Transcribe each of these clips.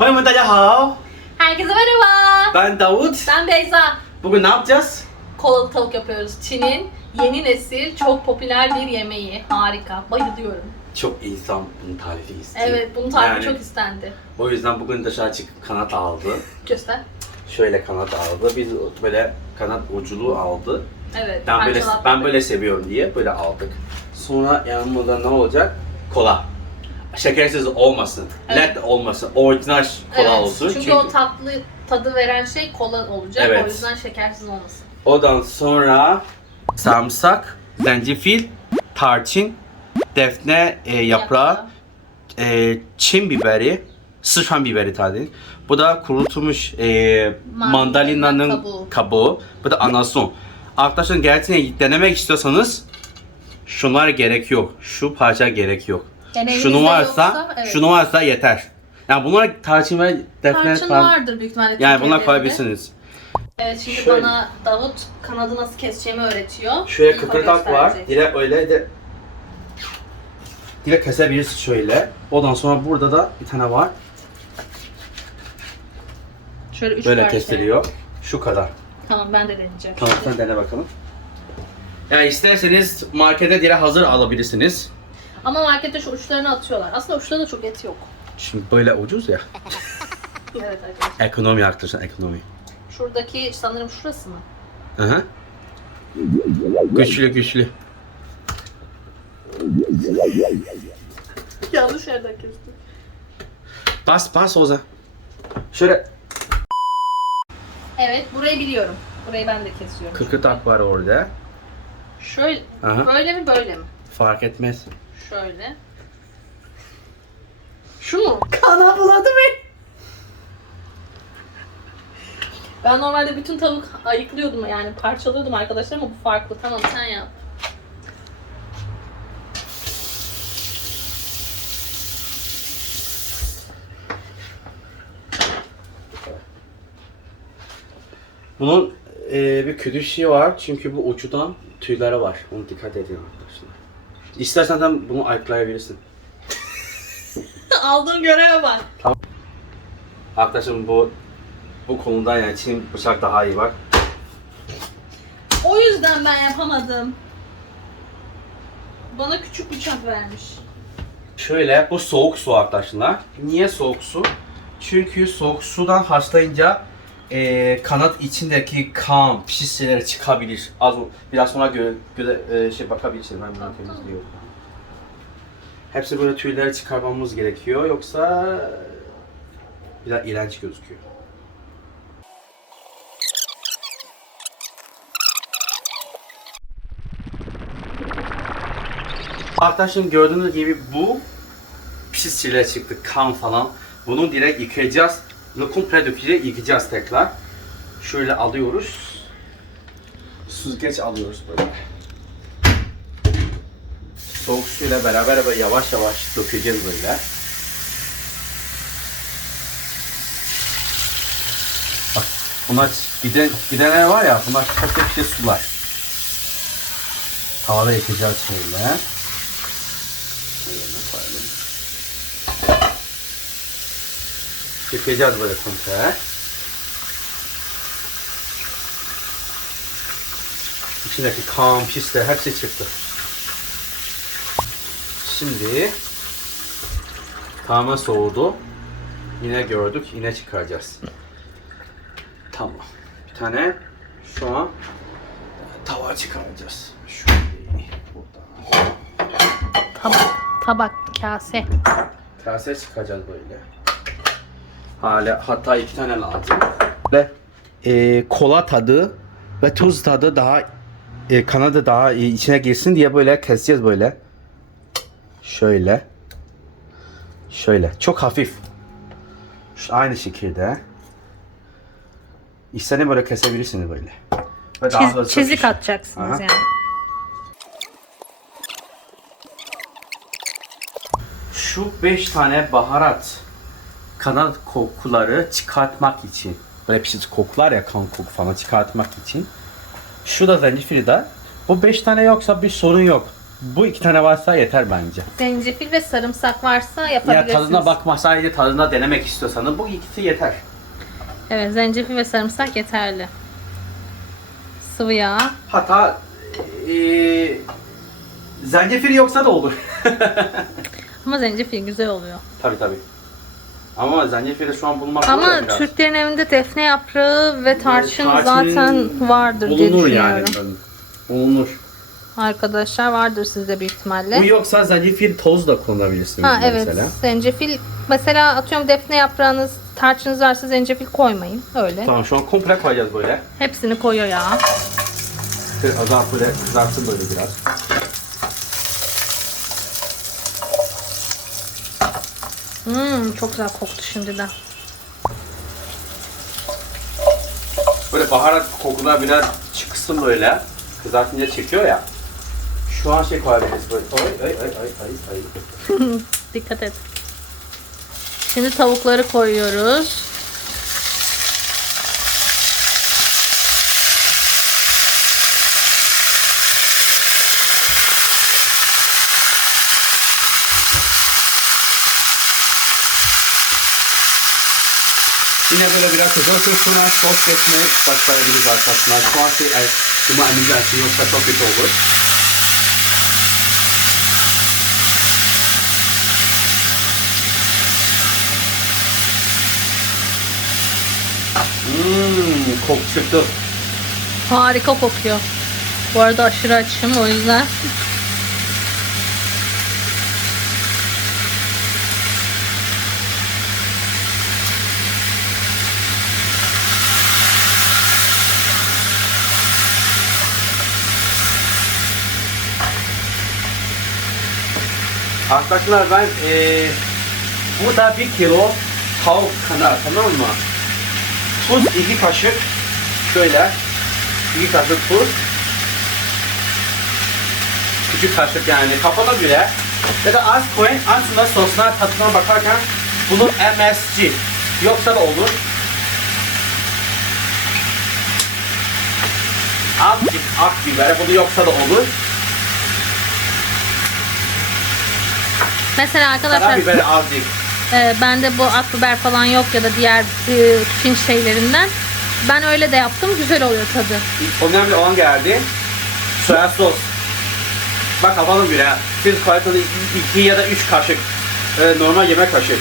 朋友们，大家好， Herkese merhaba. ben Davut. Ben Beyza. Bugün ne yapacağız? Kolalı tavuk yapıyoruz. Çin'in yeni nesil çok popüler bir yemeği. Harika. Bayılıyorum. Çok insan bunun tarifi istiyor. Evet, bunun tarifi Yani çok istendi. O yüzden bugün dışarı çıkıp kanat aldı. Göster. Şöyle kanat aldı. Biz böyle kanat uculuğu aldı. Evet. Ben böyle parçalar- ben böyle seviyorum diye böyle aldık. Sonra yanımda ne olacak? Kola. Şekersiz olmasın. Evet. Led olmasın. Orijinal kola Evet, olsun. Çünkü, o tatlı tadı veren şey kola olacak. Evet. O yüzden şekersiz olmasın. Ondan sonra sarımsak, zencefil, tarçın, defne e, yaprağı, e, çin biberi, Sichuan biberi tadı. Bu da kurutulmuş e, Mandalina mandalina'nın kabuğu. kabuğu. Bu da anason. Arkadaşlar gerçekten denemek istiyorsanız şunlar gerek yok. Şu parça gerek yok. Yani şunu varsa, yoksa, evet. şunu varsa yeter. Yani bunlar tarçın ve defne Tarçın falan. vardır büyük ihtimalle. Yani bunlar koyabilirsiniz. Evet şimdi Şöyle. bana Davut kanadı nasıl keseceğimi öğretiyor. Şöyle İlk o kıkırdak var. gösterecek. Direkt öyle de direkt kesebiliriz şöyle. Ondan sonra burada da bir tane var. Şöyle üç Böyle parça. kesiliyor. Şu kadar. Tamam ben de deneyeceğim. Tamam sen dene bakalım. Ya isterseniz markete direkt hazır alabilirsiniz. Ama markette şu uçlarını atıyorlar. Aslında uçlarında çok et yok. Şimdi böyle ucuz ya. Evet arkadaşlar. Ekonomi arttırsın ekonomi. Şuradaki sanırım şurası mı? Hı hı. Güçlü güçlü. Yanlış yerden kestim. Bas bas Oza. Şöyle Evet burayı biliyorum. Burayı ben de kesiyorum. kıkırdak var orada. Şöyle, Aha. böyle mi böyle mi? Fark etmez. Şöyle. Şu mu? Kana buladı beni. Ben normalde bütün tavuk ayıklıyordum yani parçalıyordum arkadaşlar ama bu farklı. Tamam sen yap. Bunun e, bir kötü şey var çünkü bu ucudan tüyleri var. Onu dikkat edin. İstersen sen bunu ayıklayabilirsin. Aldığım göreve bak. Arkadaşım bu bu konuda yani Çin bıçak daha iyi bak. O yüzden ben yapamadım. Bana küçük bıçak vermiş. Şöyle bu soğuk su arkadaşlar. Niye soğuk su? Çünkü soğuk sudan haşlayınca e, kanat içindeki kan, pis şeyler çıkabilir. Az biraz sonra gö, gö- e, şey bakabilirsiniz. Ben bunu temizliyorum. Hepsi böyle tüyleri çıkarmamız gerekiyor yoksa biraz iğrenç gözüküyor. Arkadaşım gördüğünüz gibi bu pis şeyler çıktı, kan falan. Bunu direkt yıkayacağız. Ve komple dökeceğiz, yıkayacağız tekrar. Şöyle alıyoruz. Süzgeç alıyoruz böyle. Soğuk suyla beraber böyle yavaş yavaş dökeceğiz böyle. Bak bunlar giden, gidenler var ya bunlar çok çok şey sular. Tavada yıkayacağız şöyle. Şöyle koyalım. Yıkayacağız böyle komple. İçindeki kan, pisler hepsi çıktı. Şimdi tamamen soğudu. Yine gördük, yine çıkaracağız. Tamam. Bir tane şu an tava çıkaracağız. Şöyle buradan. Tabak, tabak, kase. Kase çıkacağız böyle. Hala hatta iki tane lazım. Ve e, kola tadı ve tuz tadı daha e, kanadı daha e, içine girsin diye böyle keseceğiz böyle. Şöyle. Şöyle. Çok hafif. Şu aynı şekilde. İstediğin böyle kesebilirsiniz böyle. Ve daha hızlı çizik pişer. atacaksınız Aha. yani. Şu 5 tane baharat kanat kokuları çıkartmak için böyle pis kokular ya kan koku falan çıkartmak için şu da zencefili de bu 5 tane yoksa bir sorun yok. Bu iki tane varsa yeter bence. Zencefil ve sarımsak varsa Ya yapabilirsiniz. tadına bakma sadece tadına denemek istiyorsanız bu ikisi yeter. Evet zencefil ve sarımsak yeterli. Sıvı yağ. Hatta eee zencefil yoksa da olur. Ama zencefil güzel oluyor. tabi tabi. Ama zencefili şu an bulmak zor Ama biraz. Türklerin evinde defne yaprağı ve tarçın, tarçın zaten vardır diye bulunur düşünüyorum. yani. Bulunur. Arkadaşlar vardır sizde büyük ihtimalle. Bu yoksa zencefil toz da kullanabilirsiniz Ha evet. mesela. Zencefil mesela atıyorum defne yaprağınız, tarçınız varsa zencefil koymayın. Öyle. Tamam şu an komple koyacağız böyle. Hepsini koyuyor ya. Azalt böyle kızartsın böyle biraz. Hmm, çok güzel koktu şimdiden. Böyle baharat kokular biraz çıksın böyle. Kızartınca çekiyor ya. Şu an şey koyabiliriz böyle. Ay ay ay ay ay ay. Dikkat et. Şimdi tavukları koyuyoruz. Yine böyle biraz kızartır sonra sos kesmeye başlayabiliriz arkadaşlar. Ay, cuma eminize açın yoksa çok kötü olur. Mmm kok çıktı. Harika kokuyor. Bu arada aşırı açım o yüzden. Arkadaşlar ben eee burada bir kilo tavuk kanat tamam mı? Tuz iki kaşık şöyle iki kaşık tuz. Küçük kaşık yani kafana göre. Ya da az koyun aslında sosuna tadına bakarken bunun MSG yoksa da olur. Azıcık akbiber bunu yoksa da olur Mesela arkadaşlar karabiber azıcık e, bende bu akbiber falan yok ya da diğer e, Çin şeylerinden. Ben öyle de yaptım. Güzel oluyor tadı. önemli olan geldi. Soya sos. Bak kafana göre siz koyarsanız 2 ya da 3 kaşık e, normal yemek kaşık.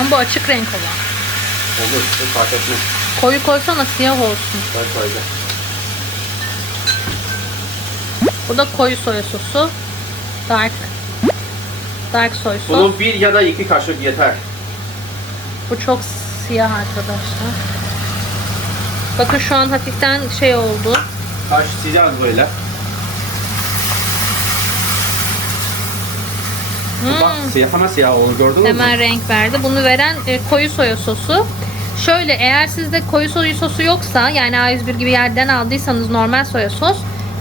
Ama bu açık renk olan. Olur. Bu fark etmez. Koyu koysana siyah olsun. Ben koyacağım. Bu da koyu soya sosu. Dark. Dark soy sos. Bunun 1 ya da 2 kaşık yeter. Bu çok siyah arkadaşlar. Bakın şu an hafiften şey oldu. Karıştıracağız böyle. Bak siyah ama siyah olur gördün mü? Hmm. Hemen renk verdi. Bunu veren e, koyu soya sosu. Şöyle eğer sizde koyu soya sosu yoksa yani A101 gibi yerden aldıysanız normal soya sos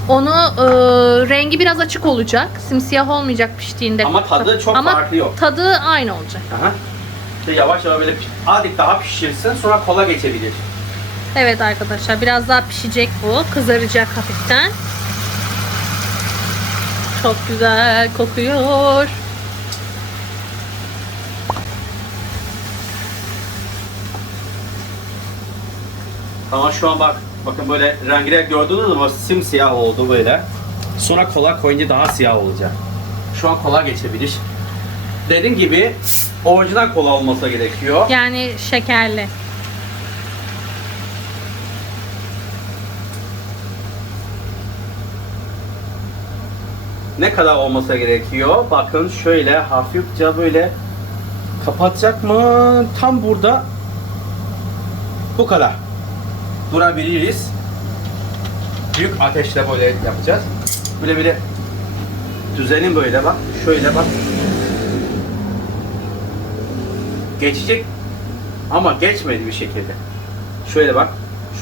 onu e, rengi biraz açık olacak. Simsiyah olmayacak piştiğinde. Ama tadı çok Ama farklı yok. tadı aynı olacak. Aha. İşte yavaş yavaş böyle azıcık daha pişirsin sonra kola geçebilir. Evet arkadaşlar biraz daha pişecek bu. Kızaracak hafiften. Çok güzel kokuyor. Ama şu an bak bakın böyle rengi gördünüz mü simsiyah oldu böyle. Sonra kola koyunca daha siyah olacak. Şu an kola geçebilir. Dediğim gibi orijinal kola olması gerekiyor. Yani şekerli. Ne kadar olması gerekiyor? Bakın şöyle hafifçe böyle kapatacak mı? Tam burada bu kadar. Durabiliriz. Büyük ateşle böyle yapacağız. Böyle böyle düzenin böyle bak. Şöyle bak. Geçecek ama geçmedi bir şekilde. Şöyle bak.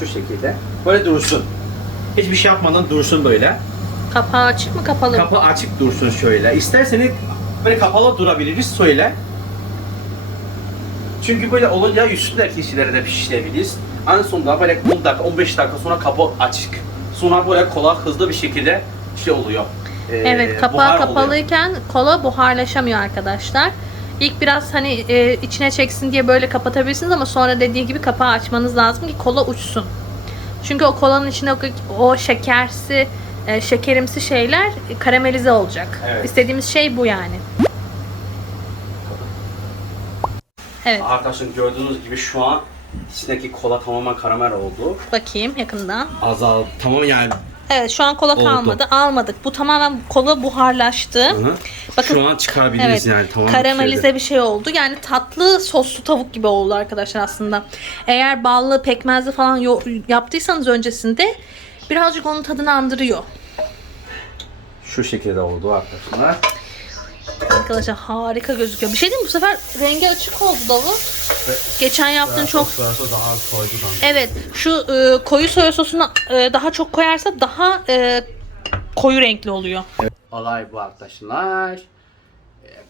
Şu şekilde. Böyle dursun. Hiçbir şey yapmadan dursun böyle. Kapağı açık mı kapalı? Kapı açık dursun şöyle. İsterseniz böyle kapalı durabiliriz söyle. Çünkü böyle olunca üstündeki kişileri de pişirebiliriz. En sonunda böyle 10 dakika 15 dakika sonra kapı açık. Sonra böyle kolay hızlı bir şekilde şey oluyor. e, Evet kapağı buhar oluyor. kapalıyken kola buharlaşamıyor arkadaşlar. İlk biraz hani e, içine çeksin diye böyle kapatabilirsiniz ama sonra dediği gibi kapağı açmanız lazım ki kola uçsun. Çünkü o kolanın içinde o, o şekersi, e, şekerimsi şeyler karamelize olacak. Evet. İstediğimiz şey bu yani. Evet Arkadaşlar gördüğünüz gibi şu an içindeki kola tamamen karamel oldu. bakayım yakından. Azal tamam yani Evet şu an kola Oldu. kalmadı. Almadık. Bu tamamen kola buharlaştı. Bakın- şu an çıkarabiliriz Evet. yani tamam. karamelize bir şey oldu. Yani tatlı soslu tavuk gibi oldu arkadaşlar aslında. Eğer ballı, pekmezli falan yaptıysanız öncesinde birazcık onun tadını andırıyor. Şu şekilde oldu arkadaşlar. Arkadaşlar harika gözüküyor. Bir şey diyeyim mi? bu sefer rengi açık oldu Davut. Geçen yaptığın çok daha koydu Evet, şu e, koyu soya sosunu e, daha çok koyarsa daha e, koyu renkli oluyor. Olay bu arkadaşlar. E,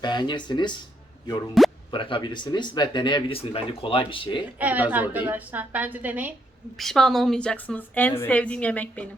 Beğenirsiniz, yorum bırakabilirsiniz ve deneyebilirsiniz. Bence kolay bir şey. Evet kadar zor değil. arkadaşlar, bence deneyin. Pişman olmayacaksınız. En Evet. sevdiğim yemek benim.